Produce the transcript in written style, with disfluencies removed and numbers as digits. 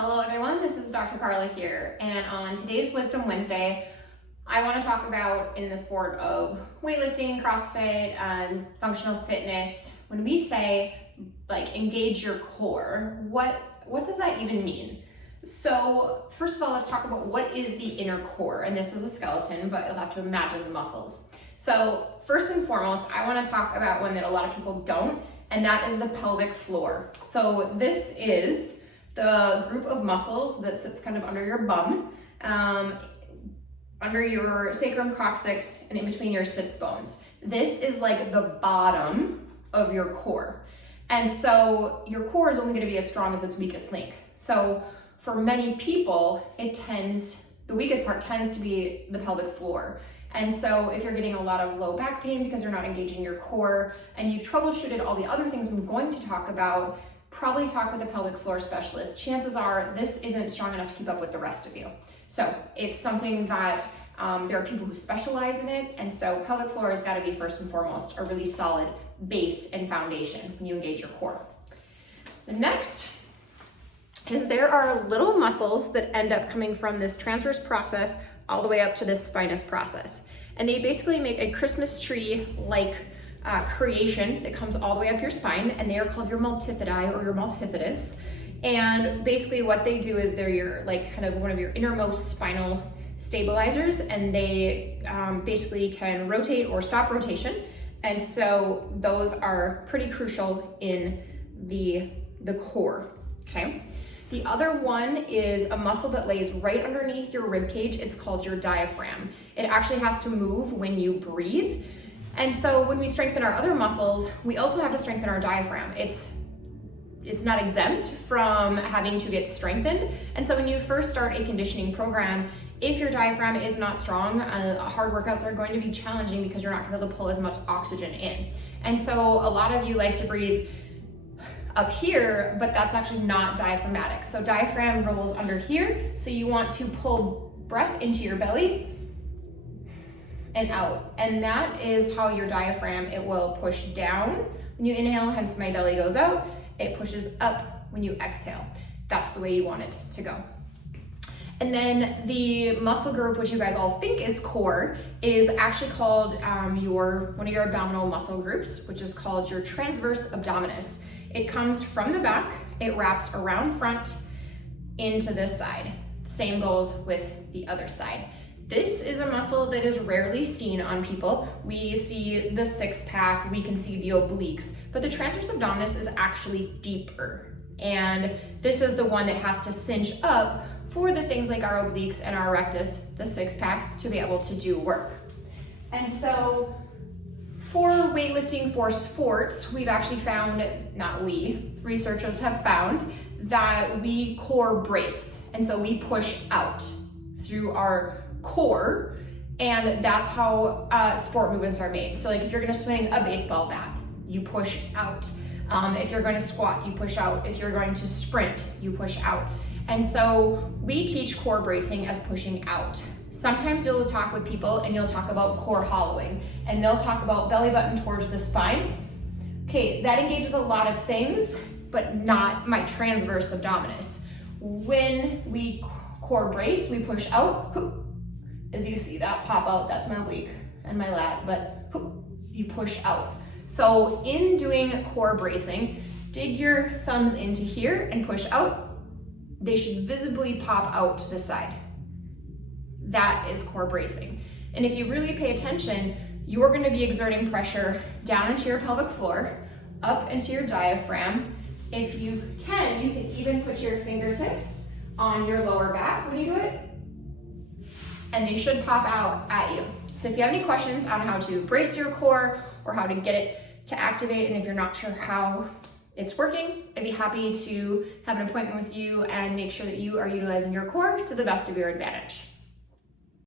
Hello everyone, this is Dr. Carla here, and on today's Wisdom Wednesday, I want to talk about in the sport of weightlifting, CrossFit, and functional fitness. When we say like engage your core, what does that even mean? So first of all, let's talk about what is the inner core, and this is a skeleton, but you'll have to imagine the muscles. So first and foremost, I want to talk about one that a lot of people don't, and that is the pelvic floor. So this is the group of muscles that sits kind of under your bum, under your sacrum coccyx, and in between your sits bones. This is like the bottom of your core. And so your core is only going to be as strong as its weakest link. So for many people, the weakest part tends to be the pelvic floor. And so if you're getting a lot of low back pain because you're not engaging your core, and you've troubleshooted all the other things I'm going to talk about, probably talk with a pelvic floor specialist. Chances are this isn't strong enough to keep up with the rest of you. So it's something that there are people who specialize in it, and so pelvic floor has got to be first and foremost a really solid base and foundation when you engage your core. The next is there are little muscles that end up coming from this transverse process all the way up to this spinous process, and they basically make a Christmas tree like creation that comes all the way up your spine, and they are called your multifidi or your multifidus. And basically what they do is they're your kind of one of your innermost spinal stabilizers, and they basically can rotate or stop rotation, and so those are pretty crucial in the core. Okay, the other one is a muscle that lays right underneath your rib cage. It's called your diaphragm. It actually has to move when you breathe. And so when we strengthen our other muscles, we also have to strengthen our diaphragm. It's not exempt from having to get strengthened. And so when you first start a conditioning program, if your diaphragm is not strong, hard workouts are going to be challenging because you're not going to be able to pull as much oxygen in. And so a lot of you like to breathe up here, but that's actually not diaphragmatic. So diaphragm rolls under here. So you want to pull breath into your belly and out, and that is how your diaphragm, it will push down when you inhale, hence my belly goes out. It pushes up when you exhale. That's the way you want it to go. And then the muscle group, which you guys all think is core, is actually called one of your abdominal muscle groups, which is called your transverse abdominis. It comes from the back, it wraps around front into this side. Same goes with the other side. This is a muscle that is rarely seen on people. We see the six pack, we can see the obliques, but the transverse abdominis is actually deeper. And this is the one that has to cinch up for the things like our obliques and our rectus, the six pack, to be able to do work. And so for weightlifting for sports, we've actually found, researchers have found that we core brace. And so we push out through our core, and that's how sport movements are made. So like if you're going to swing a baseball bat, you push out. If you're going to squat, you push out. If you're going to sprint, you push out. And so we teach core bracing as pushing out. Sometimes you'll talk with people and you'll talk about core hollowing, and they'll talk about belly button towards the spine. Okay, that engages a lot of things, but not my transverse abdominis. When we core brace, we push out. As you see that pop out, that's my oblique and my lat, but you push out. So in doing core bracing, dig your thumbs into here and push out. They should visibly pop out to the side. That is core bracing. And if you really pay attention, you're going to be exerting pressure down into your pelvic floor, up into your diaphragm. If you can even put your fingertips on your lower back when you do it, and they should pop out at you. So if you have any questions on how to brace your core or how to get it to activate, and if you're not sure how it's working, I'd be happy to have an appointment with you and make sure that you are utilizing your core to the best of your advantage.